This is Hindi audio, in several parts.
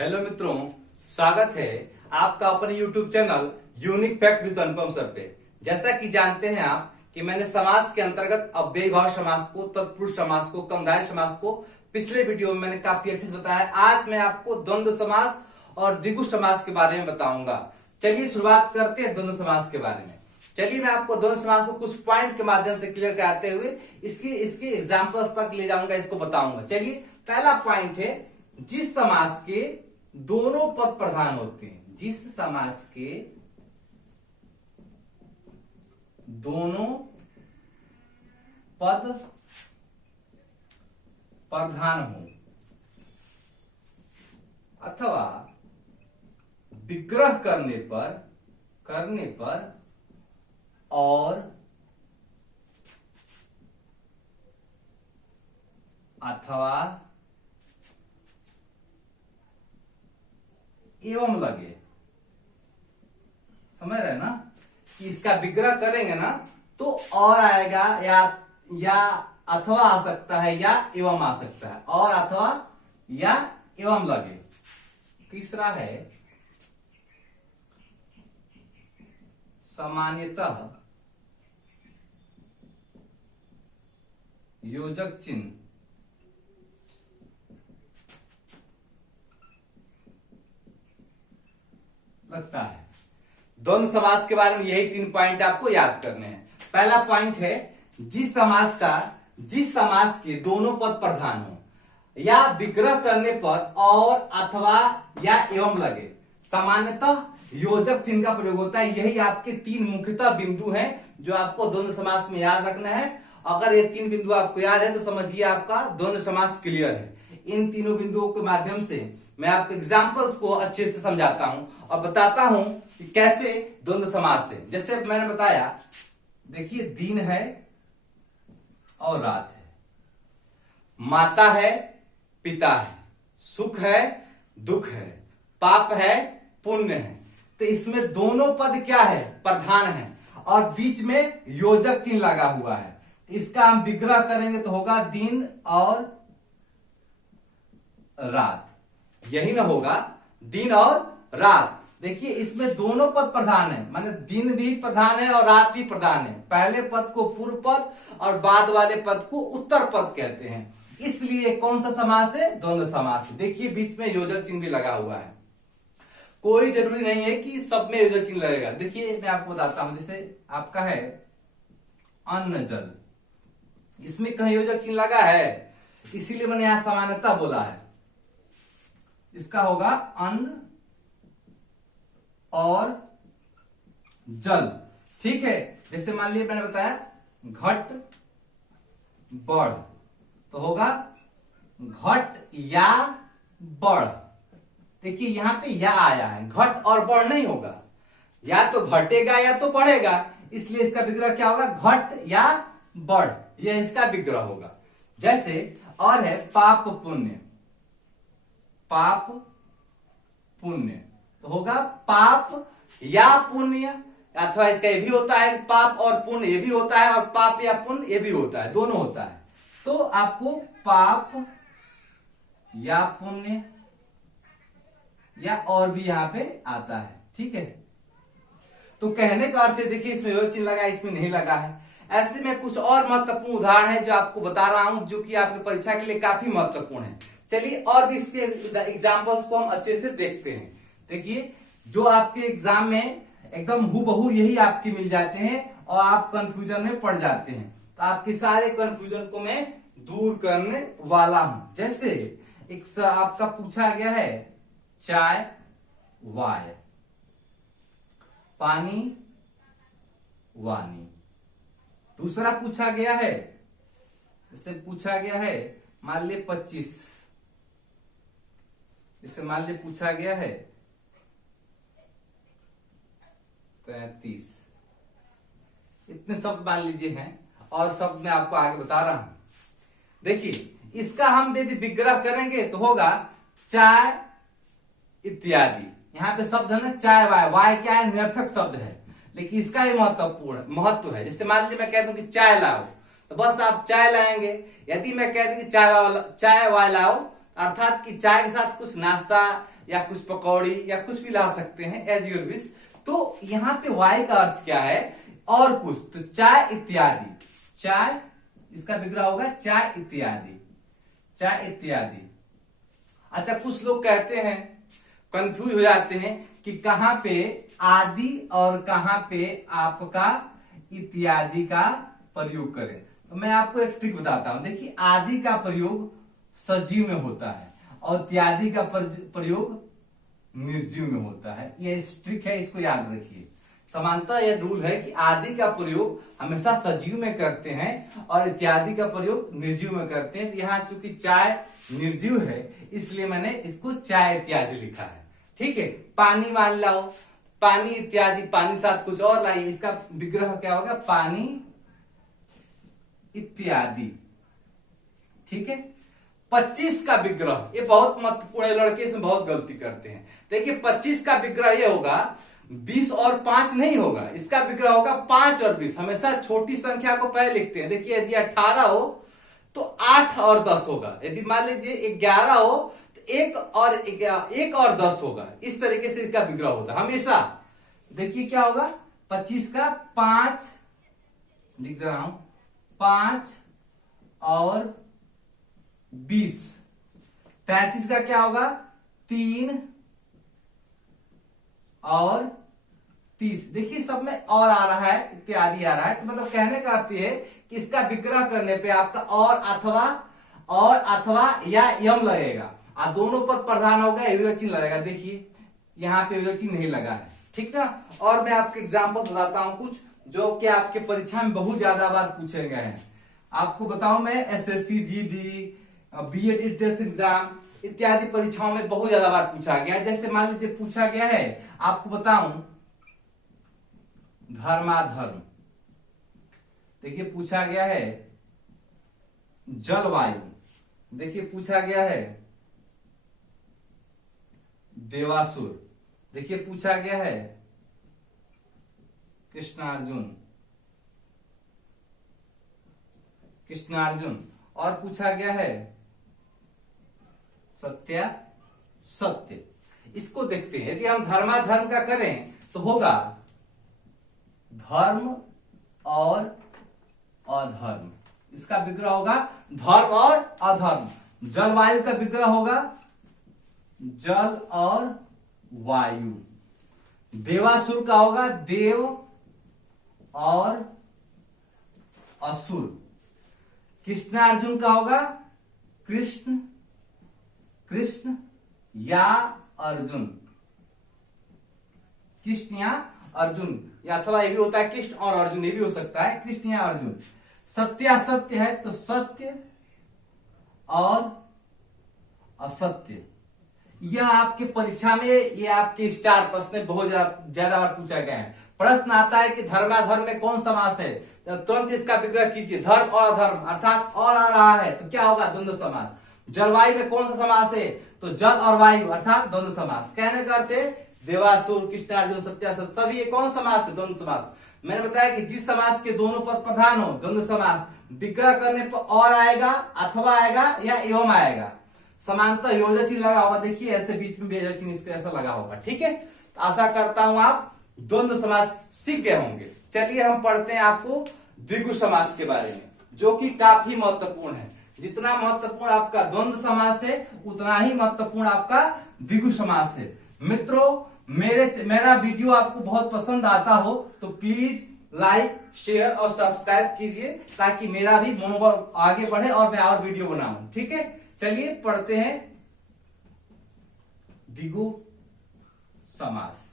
हेलो मित्रों, स्वागत है आपका अपने YouTube channel unique fact with Anupam sir पे। जैसा कि जानते हैं आप कि मैंने समास के अंतर्गत अव्ययी भाव समास को, तत्पुरुष समास को, कमधारय समास को पिछले वीडियो में मैंने काफी अच्छे से बताया। आज मैं आपको द्वंद्व समास और द्विगु समास के बारे में बताऊंगा। चलिए शुरुआत करते हैं द्वंद्व समास के बारे में। चलिए मैं आपको द्वंद्व समास को कुछ पॉइंट के माध्यम से क्लियर कराते हुए इसके एग्जांपल्स तक ले जाऊंगा, इसको बताऊंगा। चलिए पहला पॉइंट है, जिस समास के दोनों पद प्रधान होते हैं, जिस समास के दोनों पद प्रधान हो अथवा विग्रह करने पर और अथवा एवं लगे। समझ रहे ना कि इसका विग्रह करेंगे ना तो और आएगा या अथवा आ सकता है या एवं आ सकता है, और अथवा या एवं लगे। तीसरा है, सामान्यतः योजक चिन्ह लगता है। द्वंद्व समास के बारे में यही 3 पॉइंट आपको याद करने हैं। पहला पॉइंट है, जिस समास के दोनों पद प्रधान हो या विग्रह करने पर और अथवा या एवं लगे। सामान्यतः योजक चिन्ह का प्रयोग होता है। यही आपके 3 मुख्यतः बिंदु हैं जो आपको द्वंद्व समास में याद रखना है। अगर ये 3 बिंदु आपको याद है तो समझिए आपका द्वंद्व समास क्लियर है। इन तीनों बिंदुओं के माध्यम से मैं आपको एग्जाम्पल्स को अच्छे से समझाता हूं और बताता हूं कि कैसे द्वंद्व समास है। जैसे मैंने बताया, देखिए दिन है और रात है, माता है पिता है, सुख है दुख है, पाप है पुण्य है। तो इसमें दोनों पद क्या है? प्रधान है, और बीच में योजक चिन्ह लगा हुआ है। इसका हम विग्रह करेंगे तो होगा दिन और रात। यही ना होगा, दिन और रात। देखिए इसमें दोनों पद प्रधान है, माने दिन भी प्रधान है और रात भी प्रधान है। पहले पद को पूर्व पद और बाद वाले पद को उत्तर पद कहते हैं। इसलिए कौन सा समास है? द्वंद्व समास। देखिए बीच में योजक चिन्ह भी लगा हुआ है। कोई जरूरी नहीं है कि सब में योजक चिन्ह लगेगा। देखिए मैं आपको बताता हूं, जैसे आपका है अन्न जल, इसमें कहीं योजक चिन्ह लगा है, इसीलिए मैंने यहां सामान्यतः बोला है। इसका होगा अन्न और जल, ठीक है। जैसे मान लिया मैंने बताया घट बढ़, तो होगा घट या बढ़। देखिए यहां पे या आया है, घट और बढ़ नहीं होगा, या तो घटेगा या तो बढ़ेगा। इसलिए इसका विग्रह क्या होगा? घट या बढ़, यह इसका विग्रह होगा। जैसे और है पाप पुण्य, पाप पुण्य, तो होगा पाप या पुण्य, अथवा इसका ये भी होता है पाप और पुण्य, ये भी होता है, और पाप या पुण्य ये भी होता है, दोनों होता है। तो आपको पाप या पुण्य या और भी यहां पे आता है, ठीक है। तो कहने का अर्थ है, देखिए इसमें योजक चिन्ह लगा है, इसमें नहीं लगा है। ऐसे में कुछ और महत्वपूर्ण उदाहरण है जो आपको बता रहा हूं, जो कि आपकी परीक्षा के लिए काफी महत्वपूर्ण है। चलिए और भी इसके एग्जाम्पल्स को हम अच्छे से देखते हैं। देखिए जो आपके एग्जाम में एकदम हूबहू यही आपके मिल जाते हैं और आप कंफ्यूजन में पड़ जाते हैं, तो आपके सारे कंफ्यूजन को मैं दूर करने वाला हूं। जैसे एक आपका पूछा गया है चाय वाय, पानी वानी। दूसरा पूछा गया है, जैसे पूछा गया है मान ली 25, जैसे मान ली पूछा गया है 33। इतने शब्द मान लीजिए हैं, और शब्द मैं आपको आगे बता रहा हूं। देखिए इसका हम यदि विग्रह करेंगे तो होगा चाय इत्यादि। यहां पे शब्द है ना चाय वाय, वाय क्या है? निरर्थक शब्द है, लेकिन इसका ही महत्व है। जैसे मान लीजिए मैं कह दूं कि चाय लाओ, तो बस आप चाय लाएंगे। यदि मैं कह दूं कि चाय वाय लाओ, अर्थात कि चाय के साथ कुछ नाश्ता या कुछ पकौड़ी या कुछ भी ला सकते हैं, एज यूर विश। तो यहाँ पे वाई का अर्थ क्या है, और कुछ, तो चाय इत्यादि, चाय इसका विग्रह होगा चाय इत्यादि, चाय इत्यादि। अच्छा, कुछ लोग कहते हैं, कंफ्यूज हो जाते हैं कि कहां पे आदि और कहां पे आपका इत्यादि का प्रयोग करें। तो मैं आपको एक ट्रिक बताता हूं। देखिए, आदि का प्रयोग सजीव में होता है और इत्यादि का प्रयोग निर्जीव में होता है। ये ट्रिक है, इसको याद रखिए। समानता यह रूल है कि आदि का प्रयोग हमेशा सजीव में करते हैं और इत्यादि का प्रयोग निर्जीव में करते हैं। यहाँ चूंकि चाय निर्जीव है इसलिए मैंने इसको चाय इत्यादि लिखा है। ठीक है, पानी मान लो, पानी इत्यादि, पानी साथ कुछ और लाइए, इसका विग्रह क्या होगा, पानी इत्यादि। ठीक है, 25 का विग्रह, ये बहुत महत्वपूर्ण है, लड़के इसमें बहुत गलती करते हैं। देखिए 25 का विग्रह ये होगा 20 और 5 नहीं होगा, इसका विग्रह होगा 5 और 20। हमेशा छोटी संख्या को पहले लिखते हैं। देखिए यदि 18 हो तो 8 और 10 होगा, यदि मान लीजिए 11 हो तो 1 और 10 होगा। इस तरीके से इसका विग्रह होता है हमेशा। देखिए क्या होगा, 25 का 5 लिख रहा हूं, 5 और 20। 33 का क्या होगा, 3 और 30। देखिए सब में और आ रहा है, इत्यादि आ रहा है, तो मतलब कहने का अर्थ है कि इसका विग्रह करने पे आपका और अथवा या यम लगेगा, और दोनों पर प्रधान होगा, विभेद चिन्ह लगेगा। देखिए यहाँ पे विभेद चिन्ह नहीं लगा है, ठीक ना। और मैं आपके एग्जाम्पल बताता हूं कुछ जो कि आपके परीक्षा में बहुत ज्यादा बार पूछे गए हैं। आपको बताऊं मैं, SSC, GD, BEd entrance exam इत्यादि परीक्षाओं में बहुत ज्यादा बार पूछा गया है। जैसे मान लीजिए पूछा गया है, आपको बताऊं धर्माधर्म, देखिए पूछा गया है जलवायु, देखिए पूछा गया है देवासुर, देखिए पूछा गया है कृष्णार्जुन, और पूछा गया है सत्य। इसको देखते हैं, यदि हम धर्माधर्म का करें तो होगा धर्म और अधर्म, इसका विग्रह होगा धर्म और अधर्म। जलवायु का विग्रह होगा जल और वायु। देवासुर का होगा देव और असुर। कृष्णार्जुन का होगा कृष्ण या अर्जुन, कृष्ण या अर्जुन, या अथवा ये भी होता है कृष्ण और अर्जुन, ये भी हो सकता है कृष्ण या अर्जुन। सत्य है तो सत्य और असत्य। यह आपके परीक्षा में, ये आपके स्टार प्रश्न बहुत ज्यादा बार पूछा गया है। प्रश्न आता है कि धर्माधर्म में कौन समास है, तो तुरंत इसका विग्रह कीजिए, धर्म और अधर्म, अर्थात और आ रहा है तो क्या होगा, द्वंद्व समास। जलवायु में कौन सा समास है, तो जल और वायु, अर्थात द्वंद्व समास। कहने का अर्थ है देवासुर, कृष्णार्जुन, सत्यासत्य, सभी ये कौन समास है, द्वंद्व समास। मैंने बताया कि जिस समास के दोनों पद प्रधान हो, द्वंद्व समास, विग्रह करने पर और आएगा, अथवा आएगा या एवं आएगा। समानता योजक चिन्ह लगा होगा, देखिए ऐसे बीच में योजक चिन्ह इसको ऐसा लगा होगा। ठीक है, तो आशा करता हूं आप द्वंद्व समास सीख गए होंगे। चलिए हम पढ़ते हैं आपको द्विगु समास के बारे में, जो कि काफी महत्वपूर्ण है। जितना महत्वपूर्ण आपका द्वंद्व समास है उतना ही महत्वपूर्ण आपका द्विगु समास है। मित्रों, मेरा वीडियो आपको बहुत पसंद आता हो तो प्लीज लाइक, शेयर और सब्सक्राइब कीजिए, ताकि मेरा भी मनोबल आगे बढ़े और मैं और वीडियो बनाऊं। ठीक है, चलिए पढ़ते हैं द्विगु समास।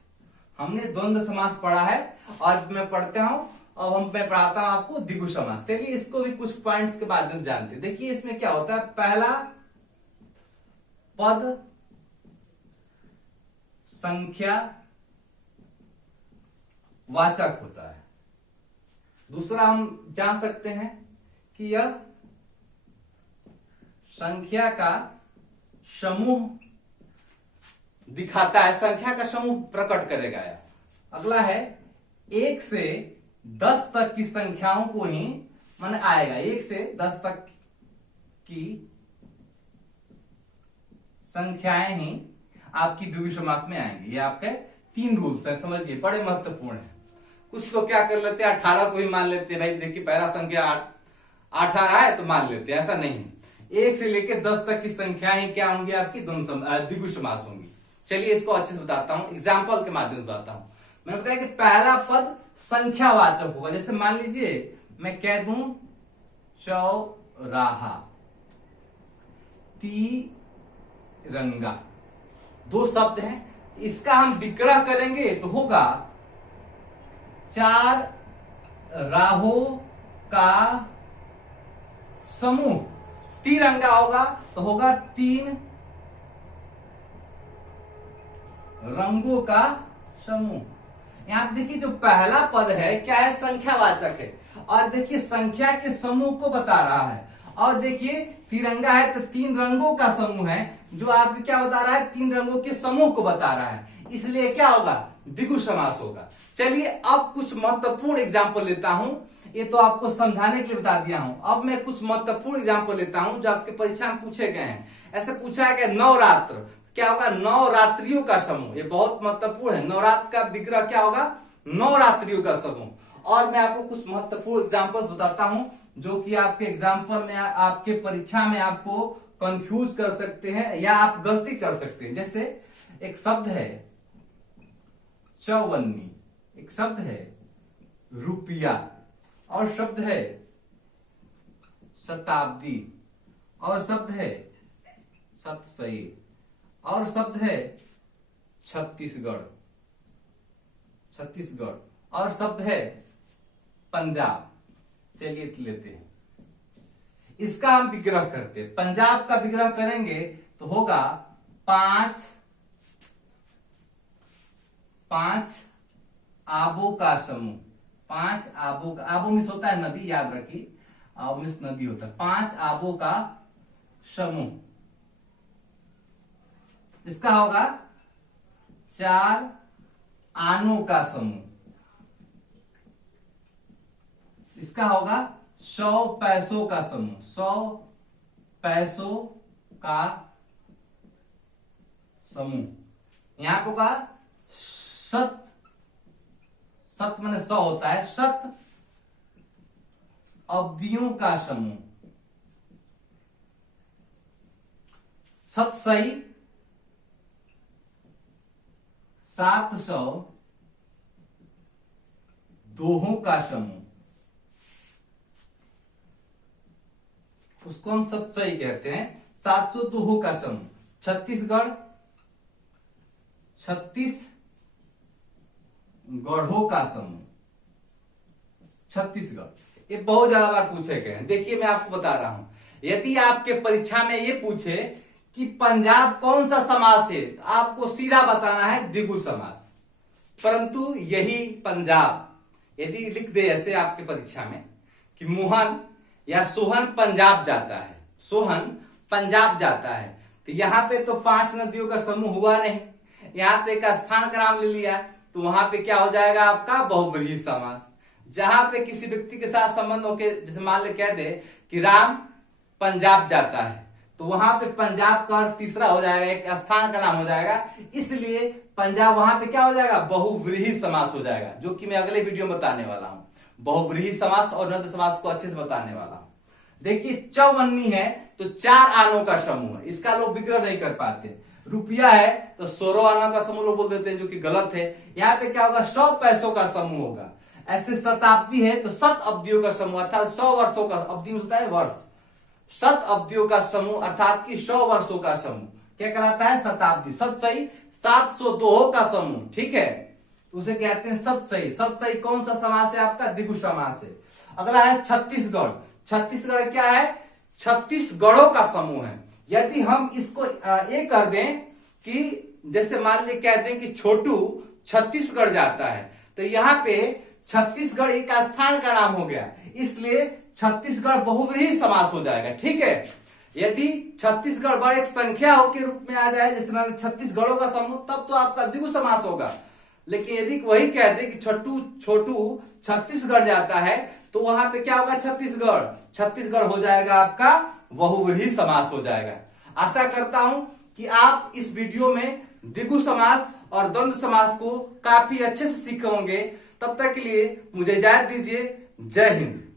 हमने द्वंद्व समास पढ़ा है और मैं पढ़ता हूं, अब मैं पढ़ाता हूं आपको द्विगु समास। चलिए इसको भी कुछ पॉइंट्स के बाद में जानते हैं। देखिए इसमें क्या होता है, पहला पद संख्या वाचक होता है। दूसरा हम जान सकते हैं कि यह संख्या का समूह दिखाता है, संख्या का समूह प्रकट करेगा। अगला है 1 से 10 तक की संख्याओं को ही माने आएगा, 1 से 10 तक की संख्याएं ही आपकी द्विगु समास में आएंगी। ये आपके 3 रूल्स है, समझिए बड़े महत्वपूर्ण है। कुछ लोग क्या कर लेते हैं 18 को ही मान लेते हैं, भाई देखिए पहला संख्या 18 है तो मान लेते हैं, ऐसा नहीं है। 1 से लेकर 10 तक की संख्याएं ही क्या होंगी आपकी द्विगु समास होंगी। चलिए इसको अच्छे से बताता हूं, एग्जाम्पल के माध्यम से बताता हूं। मैंने बताया कि पहला पद संख्यावाचक होगा। जैसे मान लीजिए मैं कह दूं चौराहा, तिरंगा, 2 शब्द हैं, इसका हम विग्रह करेंगे तो होगा 4 राहों का समूह। तिरंगा होगा तो होगा 3 रंगों का समूह। यहां देखिए जो पहला पद है क्या है, संख्यावाचक है, और देखिए संख्या के समूह को बता रहा है। और देखिए तिरंगा है तो 3 रंगों का समूह है, जो आपको क्या बता रहा है, 3 रंगों के समूह को बता रहा है, इसलिए क्या होगा, द्विगु समास होगा। चलिए अब कुछ महत्वपूर्ण एग्जाम्पल लेता हूं, ये तो आपको समझाने के लिए बता दिया हूं। अब मैं कुछ महत्वपूर्ण एग्जाम्पल लेता हूं जो आपके परीक्षा में पूछे गए हैं। ऐसे पूछा गया नवरात्र, क्या होगा, नवरात्रियों का समूह, ये बहुत महत्वपूर्ण है। नवरात्र का विग्रह क्या होगा, नवरात्रियों का समूह। और मैं आपको कुछ महत्वपूर्ण एग्जाम्पल्स बताता हूं जो कि आपके एग्जाम्पल में, आपके परीक्षा में आपको कंफ्यूज कर सकते हैं या आप गलती कर सकते हैं। जैसे एक शब्द है चौवन्नी, एक शब्द है रुपया, और शब्द है शताब्दी, और शब्द है सतसई, और शब्द है छत्तीसगढ़, और शब्द है पंजाब। चलिए लेते हैं, इसका हम विग्रह करते हैं। पंजाब का विग्रह करेंगे तो होगा 5 आबों का समूह। 5 आबों का, आबों में होता है नदी, याद रखिए, आबों में नदी होता है। 5 आबों का समूह, इसका होगा 4 आनों का समूह, इसका होगा 100 पैसों का समूह, 100 पैसों का समूह। यहां पर होगा सत माने 100 होता है, शत अवधियों का समूह, सतसई 700 दोहों का समूह, उसको हम सतसई कहते हैं। 700 दोहों का समूह। छत्तीसगढ़ 36 गढ़ों का समूह, छत्तीसगढ़। ये बहुत ज्यादा बार पूछे गए हैं। देखिए मैं आपको बता रहा हूं, यदि आपके परीक्षा में ये पूछे कि पंजाब कौन सा समास है, आपको सीधा बताना है द्विगु समास। परंतु यही पंजाब यदि लिख दे ऐसे आपके परीक्षा में कि मोहन या सोहन पंजाब जाता है, सोहन पंजाब जाता है, तो यहां पे तो 5 नदियों का समूह हुआ नहीं, यहां तो एक स्थान का नाम ले लिया, तो वहां पे क्या हो जाएगा आपका बहुब्रीहि समास। जहां पे किसी व्यक्ति के साथ संबंध होके, जैसे मान ले कह दे कि राम पंजाब जाता है, तो वहां पे पंजाब का अर्थ तीसरा हो जाएगा, एक स्थान का नाम हो जाएगा, इसलिए पंजाब वहां पे क्या हो जाएगा, बहुब्रीहि समास हो जाएगा, जो कि मैं अगले वीडियो में बताने वाला हूं। बहुब्रीहि समास और नद समास को अच्छे से बताने वाला हूं। देखिए चौवन्नी है तो 4 आनों का समूह है, इसका लोग विग्रह नहीं कर पाते। रुपया है तो 16 आनों का समूह लोग बोल देते हैं, जो कि गलत है। यहाँ पे क्या होगा, 100 पैसों का समूह होगा। ऐसे शताब्दी है तो 7 अवधियों का समूह, अर्थात 100 वर्षों का, अवधि में होता है वर्ष, 7 अवधियों का समूह अर्थात कि 100 वर्षों का समूह क्या कहलाता है, शताब्दी। सतसई 702 का समूह, ठीक है, तो उसे कहते हैं सतसई। सतसई कौन सा समास है आपका, द्विगु समास है। अगला है छत्तीसगढ़। छत्तीसगढ़ क्या है, 36 गढ़ों का समूह है। यदि हम इसको ये कर दें कि जैसे मान लीजिए कह दें कि छोटू छत्तीसगढ़ जाता है, तो यहाँ पे छत्तीसगढ़ एक स्थान का नाम हो गया, इसलिए छत्तीसगढ़ बहुब्रीहि समास हो जाएगा, ठीक है। यदि छत्तीसगढ़ बड़ा एक संख्या हो के रूप में आ जाए, जैसे मान लीजिए 36 गढ़ों का समूह, तब तो आपका द्विगु समास होगा। लेकिन यदि वही कह दे कि छोटू छत्तीसगढ़ जाता है, तो वहां पे क्या होगा, छत्तीसगढ़ हो जाएगा आपका बहुब्रीहि समास हो जाएगा। आशा करता हूं कि आप इस वीडियो में द्विगु समास और द्वंद्व समास को काफी अच्छे से सीखे होंगे। तब तक के लिए मुझे इजाजत दीजिए। जय हिंद।